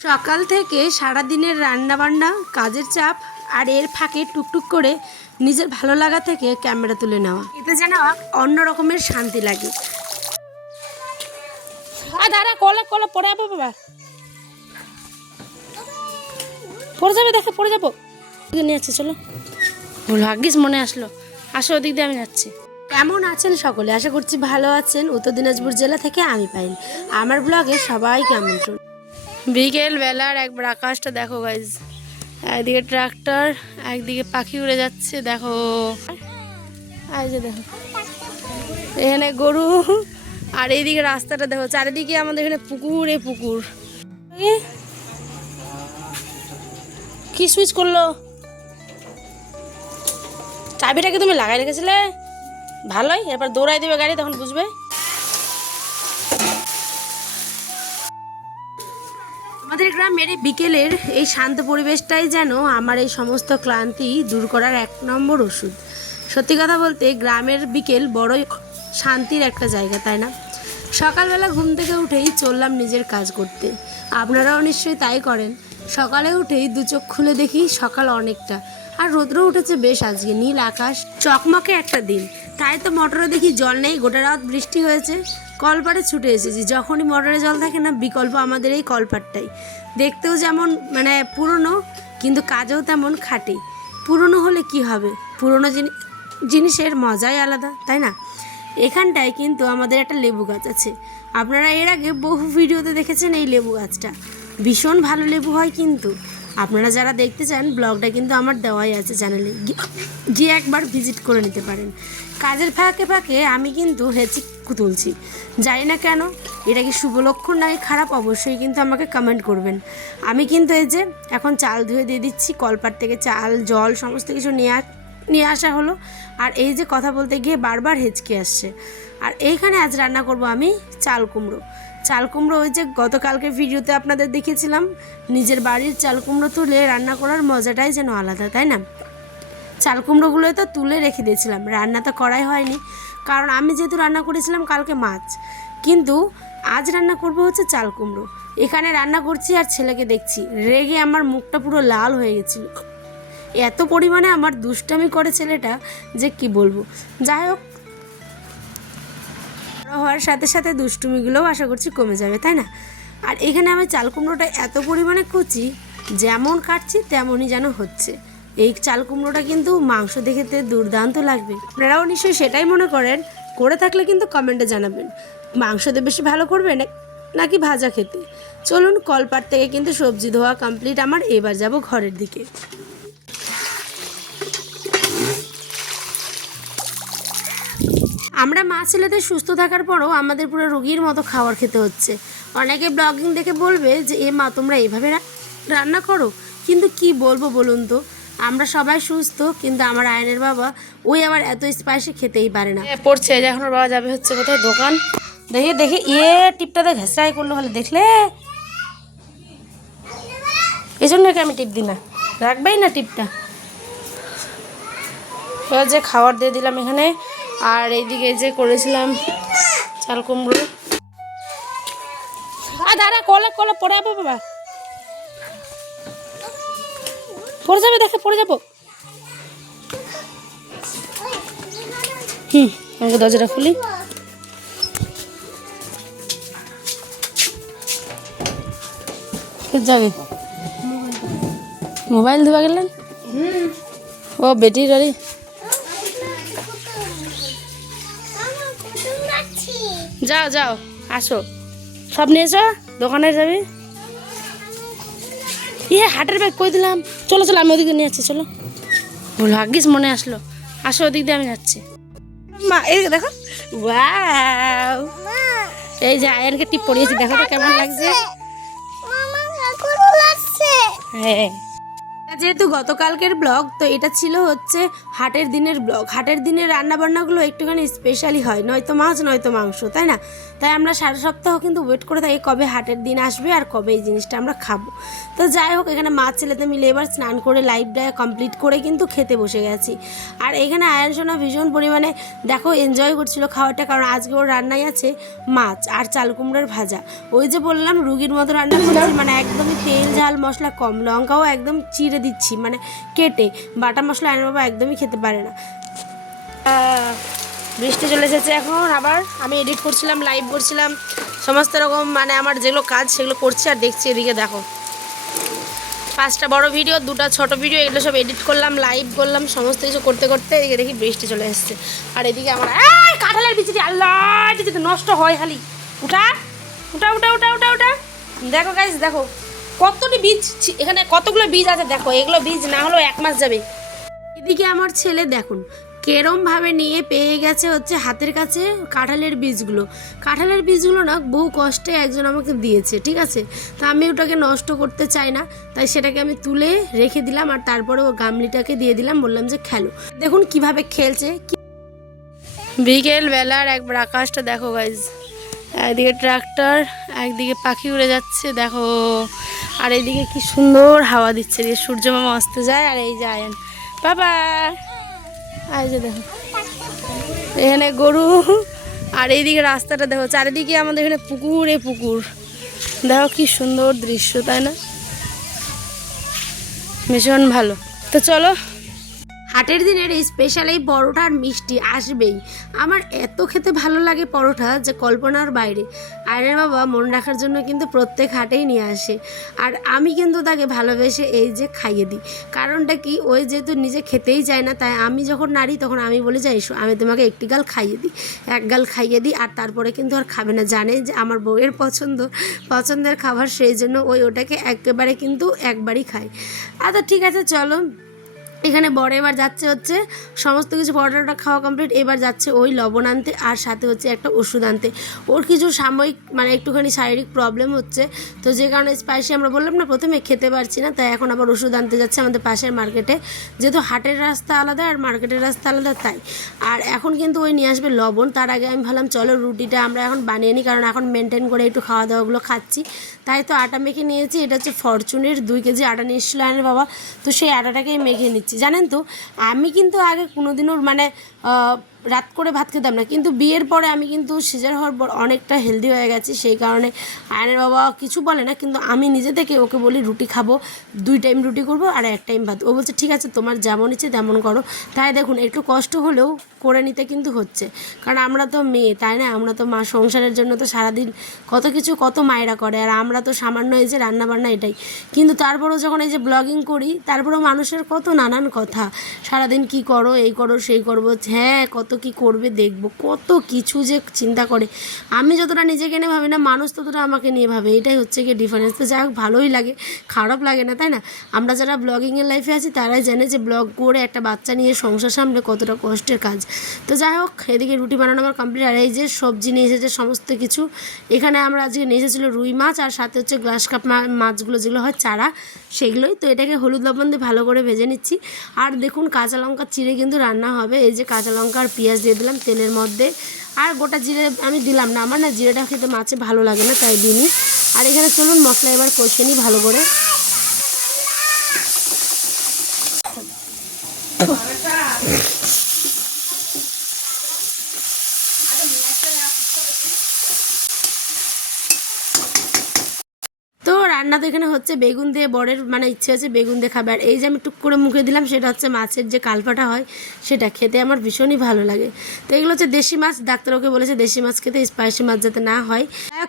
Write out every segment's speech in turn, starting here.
সকাল থেকে সারা দিনের রান্না বান্না, কাজের চাপ আর এর ফাঁকে টুকটুক করে নিজের ভালো লাগা থেকে ক্যামেরা তুলে নেওয়া, এতে যেন অন্য রকমের শান্তি লাগে। দাঁড়া, কলা কলা পড়ে যাবো বাবা, পড়ে যাবে, দেখে পড়ে যাবো। নিয়ে যাচ্ছি, চলো। ভাগ্যিস মনে আসলো, আসো ওদিক দিয়ে আমি যাচ্ছি। কেমন আছেন সকলে? আশা করছি ভালো আছেন। উত্তর দিনাজপুর জেলা থেকে আমি পাইল, আমার ব্লগে সবাইকে আমন্ত্রণ। বিকেল বেলার একবার আকাশটা দেখো গাইজ, একদিকে ট্রাক্টর, একদিকে পাখি উড়ে যাচ্ছে, দেখো এই যে দেখো এখানে গরু, আর এইদিকে রাস্তাটা দেখো, চারিদিকে আমাদের এখানে পুকুর, এই পুকুর। কি সুইচ করলো? চাবিটাকে তুমি লাগাই রেখেছিলে, ভালোই। এরপর দৌড়াই দেবে গাড়ি, তখন বুঝবে। আমাদের গ্রামের বিকেলের এই শান্ত পরিবেশটাই যেন আমার এই সমস্ত ক্লান্তি দূর করার এক নম্বর ওষুধ। সত্যি কথা বলতে গ্রামের বিকেল বড়ই শান্তির একটা জায়গা, তাই না? সকালবেলা ঘুম থেকে উঠেই চললাম নিজের কাজ করতে। আপনারাও নিশ্চয়ই তাই করেন। সকালে উঠেই দু চোখ খুলে দেখি সকাল অনেকটা, আর রৌদ্র উঠেছে বেশ। আজকে নীল আকাশ, চকমকে একটা দিন। তাই তো মোটরে দেখি জল নেই, গোটা রাত বৃষ্টি হয়েছে। কলপাড়ে ছুটে এসেছি। যখনই মোটরে জল থাকে না, বিকল্প আমাদের এই কলপাড়টাই। দেখতেও যেমন পুরনো, কিন্তু কাজেও তেমন খাটে। পুরনো হলে কি হবে, পুরনো জিনিসের মজাই আলাদা, তাই না? এখানটায় কিন্তু আমাদের একটা লেবু গাছ আছে। আপনারা এর আগে বহু ভিডিওতে দেখেছেন এই লেবু গাছটা। ভীষণ ভালো লেবু হয়, কিন্তু আপনারা যারা দেখতে চান ব্লগটা কিন্তু আমার দেওয়াই আছে চ্যানেলে, গিয়ে একবার ভিজিট করে নিতে পারেন। কাজের ফাঁকে ফাঁকে আমি কিন্তু হেঁচি তুলছি, জানি না কেন। এটা কি শুভ লক্ষণ নাকি খারাপ, অবশ্যই কিন্তু আমাকে কমেন্ট করবেন। আমি কিন্তু এই যে এখন চাল ধুয়ে দিয়ে দিচ্ছি, কলপাট থেকে চাল জল সমস্ত কিছু নিয়ে আসা হলো। আর এই যে কথা বলতে গিয়ে বারবার হেঁচকে আসছে। আর এইখানে আজ রান্না করব আমি চাল কুমড়ো। চাল কুমড়ো ওই যে গতকালকে ভিডিওতে আপনাদের দেখিয়েছিলাম, নিজের বাড়ির চাল কুমড়ো তুলে রান্না করার মজাটাই যেন আলাদা, তাই না? চাল কুমড়োগুলো তো তুলে রেখে দিয়েছিলাম, রান্না তো করাই হয়নি, কারণ আমি যেহেতু রান্না করেছিলাম কালকে মাছ। কিন্তু আজ রান্না করব হচ্ছে চাল কুমড়ো। এখানে রান্না করছি আর ছেলেকে দেখছি, রেগে আমার মুখটা পুরো লাল হয়ে গেছিলো। এত পরিমাণে আমার দুষ্টামি করে ছেলেটা যে কি বলবো। যাই হোক, হওয়ার সাথে সাথে দুষ্টুমিগুলোও আশা করছি কমে যাবে, তাই না? আর এখানে আমি চাল কুমড়োটা এত পরিমাণে কুচি, যেমন কাটছি তেমনই যেন হচ্ছে। এই চাল কুমড়োটা কিন্তু মাংস দেখতে দুর্দান্ত লাগবে। আপনারাও নিশ্চয়ই সেটাই মনে করেন, করে থাকলে কিন্তু কমেন্টে জানাবেন মাংসতে বেশি ভালো করবে নাকি ভাজা খেতে। চলুন, কলপাট থেকে কিন্তু সবজি ধোয়া কমপ্লিট আমার। এবার যাব ঘরের দিকে। আমরা মা ছেলেদের সুস্থ থাকার পরও আমাদের পুরো রোগীর মতো খাবার খেতে হচ্ছে। অনেকে ব্লগিং দেখে বলবে যে এ মা তোমরা এইভাবে রান্না করো, কিন্তু কি বলবো বলুন তো, আমরা সবাই সুস্থ, কিন্তু আমার আয়নের বাবা ওই আবার এত স্পাইসি খেতেই পারে না। পড়ছে যে এখন বাবা যাবে হচ্ছে কোথায় দোকান, দেখে দেখে টিপটাতে ঘেঁষাই করলো, হলে দেখলে এই জন্য আমি টিপ দিই না, রাখবেই না টিপটা। এবার যে খাবার দিয়ে দিলাম এখানে, আর এইদিকে যে করেছিলাম চাল কুমড়ো। দাঁড়া, কলা কলা পড়ে যাবো বাবা, পড়ে যাবে, দেখে পড়ে যাবো। আমাকে দরজাটা খুলি। যাবে মোবাইল ধোয়া গেলেন? ও বেটির গাড়ি। যাও যাও, আসো, সব নিয়ে এসো, দোকানে যাবি। হাটের ব্যাগ কই দিলাম, চলো চলো, আমি ওদিকে নিয়ে যাচ্ছি, চলো। ভাগ্যিস মনে আসলো, আসো ওদিক দিয়ে আমি যাচ্ছি। মা এই দেখো, ওয়াও, এই যে আয়নকে টিপ পরিয়েছি, দেখো তো কেমন লাগছে। হ্যাঁ, যেহেতু গতকালকের ব্লগ, তো এটা ছিল হচ্ছে হাটের দিনের ব্লগ। হাটের দিনের রান্নাবান্নাগুলো একটুখানি স্পেশালি হয়, নয়তো মাছ নয়তো মাংস, তাই না? তাই আমরা সারা সপ্তাহ কিন্তু ওয়েট করে থাকি কবে হাটের দিন আসবে আর কবে এই জিনিসটা আমরা খাবো। তো যাই হোক, এখানে মাছ ছেলেতে মিলে এবার স্নান করে লাইভটা কমপ্লিট করে কিন্তু খেতে বসে গেছি। আর এখানে আয়ান সোনা ভীষণ পরিমাণে দেখো এনজয় করছিল খাওয়াটা, কারণ আজকে ওর রান্নাই আছে মাছ আর চাল কুমড়োর ভাজা। ওই যে বললাম রুগীর মতো রান্না করছি, মানে একদমই তেল ঝাল মশলা কম, লঙ্কাও একদম চিড়ে দিচ্ছি, মানে কেটে। বাটা মশলা আয়নের বাবা একদমই খেতে পারে না। বৃষ্টি চলে এসেছে এখন আবার। আমি এডিট করছিলাম, লাইভ করছিলাম, সমস্ত রকম মানে আমার যেগুলো কাজ সেগুলো করছি আর দেখছি। এদিকে দেখো 5টা বড় ভিডিও, 2টা ছোট ভিডিও, এগুলো সব এডিট করলাম, লাইভ করলাম, সমস্ত কিছু করতে করতে এদিকে দেখি বৃষ্টি চলে এসেছে। আর এদিকে আমার কাঁঠালের বিচিটি, আল্লাহ যদি নষ্ট হয় খালি। উঠা উঠা উঠা উঠা উঠা উঠা। দেখো গাইস, দেখো কতটি বীজ, এখানে কতগুলো বীজ আছে দেখো। এগুলো বীজ না হলেও 1 মাস যাবে। এদিকে আমার ছেলে দেখুন কেরমভাবে নিয়ে পেয়ে গেছে হচ্ছে হাতের কাছে কাঁঠালের বীজগুলো। কাঁঠালের বীজগুলো না বহু কষ্টে একজন আমাকে দিয়েছে, ঠিক আছে? তো আমি ওটাকে নষ্ট করতে চাই না, তাই সেটাকে আমি তুলে রেখে দিলাম। আর তারপরে ও গামলিটাকে দিয়ে দিলাম, বললাম যে খেলো। দেখুন কিভাবে খেলছে। বিকেল বেলার একবার আকাশটা দেখো গাইজ, একদিকে ট্রাক্টর, একদিকে পাখি উড়ে যাচ্ছে দেখো, আর এইদিকে কি সুন্দর হাওয়া দিচ্ছে, যে সূর্য মামা আসতে যায়। আর এই যে আয়ান বাবা, এই যে দেখো এখানে গরু, আর এইদিকে রাস্তাটা দেখো, চারিদিকে আমাদের এখানে পুকুর, এই পুকুর দেখো কি সুন্দর দৃশ্য, তাই না? ভীষণ ভালো। তো চলো, হাটের দিনের এই স্পেশাল এই পরোটা আর মিষ্টি আসবেই। আমার এত খেতে ভালো লাগে পরোটা যে কল্পনার বাইরে। আয়নের বাবা মন রাখার জন্য কিন্তু প্রত্যেক হাটেই নিয়ে আসে, আর আমি কিন্তু তাকে ভালোবেসে এই যে খাইয়ে দিই। কারণটা কি, ওই যেহেতু নিজে খেতেই চায় না, তাই আমি যখন নাড়ি তখন আমি বলে যাই এসো আমি তোমাকে একটি গাল খাইয়ে দিই, 1 গাল খাইয়ে দিই। আর তারপরে কিন্তু আর খাবে না, জানে যে আমার বউয়ের পছন্দের খাবার, সেই জন্য ওটাকে একেবারে কিন্তু একবারই খায়। আচ্ছা ঠিক আছে চলো, এখানে বড় এবার যাচ্ছে হচ্ছে সমস্ত কিছু পরোটাটা খাওয়া কমপ্লিট। এবার যাচ্ছে ওই লবণ আনতে, আর সাথে হচ্ছে একটা ওষুধ আনতে। ওর কিছু সাময়িক মানে একটুখানি শারীরিক প্রবলেম হচ্ছে, তো যে কারণে স্পাইসি আমরা বললাম না প্রথমে খেতে পারছি না, তাই এখন আবার ওষুধ আনতে যাচ্ছে আমাদের পাশের মার্কেটে। যেহেতু হাটের রাস্তা আলাদা আর মার্কেটের রাস্তা আলাদা, তাই। আর এখন কিন্তু ওই নিয়ে আসবে লবণ। তার আগে আমি ভাবলাম চলো রুটিটা আমরা এখন বানিয়ে নিই, কারণ এখন মেনটেন করে একটু খাওয়া দাওয়াগুলো খাচ্ছি। তাই তো আটা মেখে নিয়েছি। এটা হচ্ছে ফরচুনের 2 কেজি আটা নিয়ে এসেছিলো আয়নের বাবা, তো সেই আটাটাকেই মেখে নিচ্ছি। জানেন তো আমি কিন্তু আগে কোনোদিনও মানে রাত করে ভাত খেতাম না, কিন্তু বিয়ের পরে আমি কিন্তু সিজার হওয়ার পর অনেকটা হেলদি হয়ে গেছি। সেই কারণে আয়নের বাবা কিছু বলে না, কিন্তু আমি নিজে থেকে ওকে বলি রুটি খাবো, 2 টাইম রুটি করবো আর 1 টাইম ভাত। ও বলছে ঠিক আছে তোমার যেমন ইচ্ছে তেমন করো। তাই দেখুন একটু কষ্ট হলেও করে নিতে কিন্তু হচ্ছে, কারণ আমরা তো মেয়ে, তাই না? আমরা তো মা, সংসারের জন্য তো সারাদিন কত মায়েরা করে, আর আমরা তো সামান্য এই যে রান্নাবান্না এটাই। কিন্তু তারপরেও যখন এই যে ব্লগিং করি, তারপরেও মানুষের কত নানান কথা, সারাদিন কি করো, এই করো সেই করবো, হ্যাঁ কত কি করবে দেখবো, কত কিছু যে চিন্তা করে। আমি যতটা নিজেকে নিয়ে ভাবি না, মানুষ ততটা আমাকে নিয়ে ভাবে। এটাই হচ্ছে গিয়ে ডিফারেন্স। তো যাই হোক, ভালোই লাগে, খারাপ লাগে না, তাই না? আমরা যারা ব্লগিংয়ের লাইফে আছি তারাই জানে যে ব্লগ করে একটা বাচ্চা নিয়ে সংসার সামলে কতটা কষ্টের কাজ। তো যাই হোক, এদিকে রুটি বানানো আমার কমপ্লিট। আর এই যে সবজি নিয়ে এসেছে সমস্ত কিছু। এখানে আমরা আজকে নিয়ে এসেছিলো রুই মাছ, আর সাথে হচ্ছে গ্লাস কাপ মাছগুলো যেগুলো হয় চারা, সেগুলোই। তো এটাকে হলুদ লবণ দিয়ে ভালো করে ভেজে নিচ্ছি। আর দেখুন কাঁচা লঙ্কা চিড়ে কিন্তু রান্না হবে। এই যে কাঁচা লঙ্কা আর পেঁয়াজ দিয়ে দিলাম তেলের মধ্যে, আর গোটা জিরে আমি দিলাম না, আমার না জিরেটা খেতে মাছে ভালো লাগে না, তাই দিইনি। আর এখানে চলুন মশলা এবার কষে নিই ভালো করে। তো রান্না তো এখানে হচ্ছে বেগুন দিয়ে, বরের মানে ইচ্ছে হচ্ছে বেগুন দিয়ে খাবে। আর এই যে আমি টুক করে মুখে দিলাম, সেটা হচ্ছে মাছের যে কালপাটা হয়, সেটা খেতে আমার ভীষণই ভালো লাগে। তো এগুলো হচ্ছে দেশি মাছ, ডাক্তার ওকে বলেছে দেশি মাছ খেতে, স্পাইসি মাছ যাতে না হয়।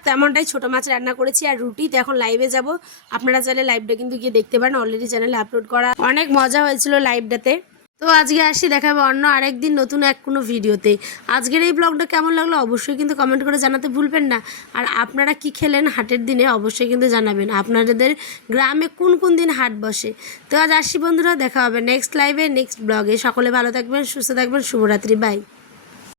তেমনটাই ছোটো মাছ রান্না করেছি। আর রুটি। তো এখন লাইভে যাব, আপনারা চাইলে লাইভটা কিন্তু গিয়ে দেখতে পারেন, অলরেডি চ্যানেলে আপলোড করা। অনেক মজা হয়েছিল লাইভটাতে। তো আজকে আসি, দেখাবো অন্য আরেকদিন নতুন কোনো ভিডিওতে। আজকের এই ব্লগটা কেমন লাগলো অবশ্যই কিন্তু কমেন্ট করে জানাতে ভুলবেন না। আর আপনারা কি খেলেন হাটের দিনে অবশ্যই কিন্তু জানাবেন, আপনাদের গ্রামে কোন দিন হাট বসে। তো আজ আসি বন্ধুরা, দেখা হবে নেক্সট লাইভে, নেক্সট ব্লগে। সকলে ভালো থাকবেন, সুস্থ থাকবেন, শুভরাত্রি, বাই।